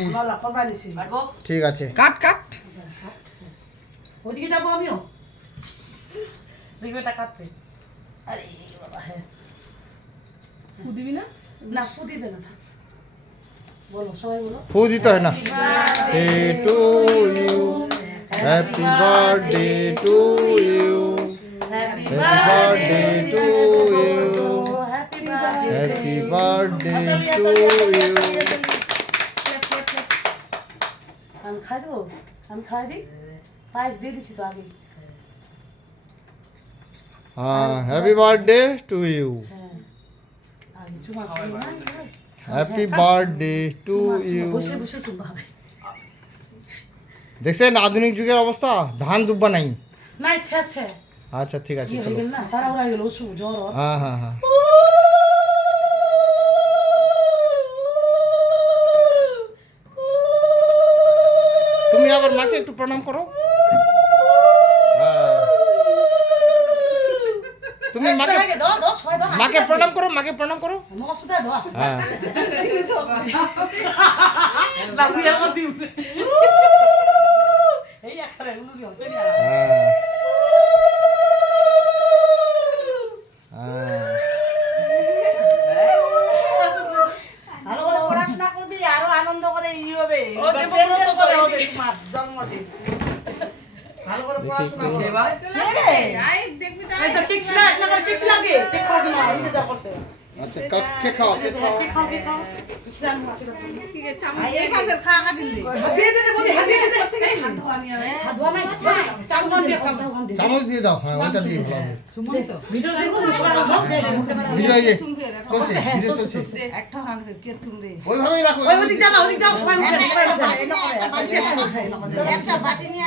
Good বলা কোনটা দিছি কাটবো ঠিক আছে কাট কাট ওদিকে যাবো আমিও দেখবে টাকা কাটবে আরে বাবা হ্যাঁ ফু দিবি না না ফু দিবে না থাক বলো সবাই বলো ফু দিতে হয় না এ to you happy birthday to you happy birthday to you happy happy birthday to you আমি খাই দেবো আমি খাই দিই পায়েস দিয়ে দিছি তো আগে হ্যাঁ হ্যাপি বার্থডে টু ইউ হ্যাঁ আগে চুমা চুমা না হ্যাপি বার্থডে টু ইউ বসে বসে চুমা হবে দেখছেন আধুনিক যুগের অবস্থা ধান দুব্বা নাই না ইচ্ছা আছে আচ্ছা ঠিক আছে কি হয়ে চলো গেল না তারা হয়ে গেল ওষুধ জ্বর হ্যাঁ হ্যাঁ হ্যাঁ তুমি আবার মাকে একটু প্রণাম করো হ্যাঁ। তুমি মাকে মাকে প্রণাম করো মাকে প্রণাম করো হ্যাঁ হ্যাঁ হ্যাঁ ভালো করে পড়াশোনা করবি আরো আনন্দ করে ই হবে ও দেবব্রত করে হবে। তোমার জন্মদিন ভালো করে পড়াশোনা করবে আচ্ছা কে খাও কে খাও এইখানে খা কাটিলি চামচ দিয়ে দাও হ্যাঁ ওইটা দিয়ে ভালো হবে সুমন্ত ভিডিও এই যে চলছে ভিডিও চলছে একটা হানবে কে তুমি ওইভাবেই রাখো একটা বাটি নিয়ে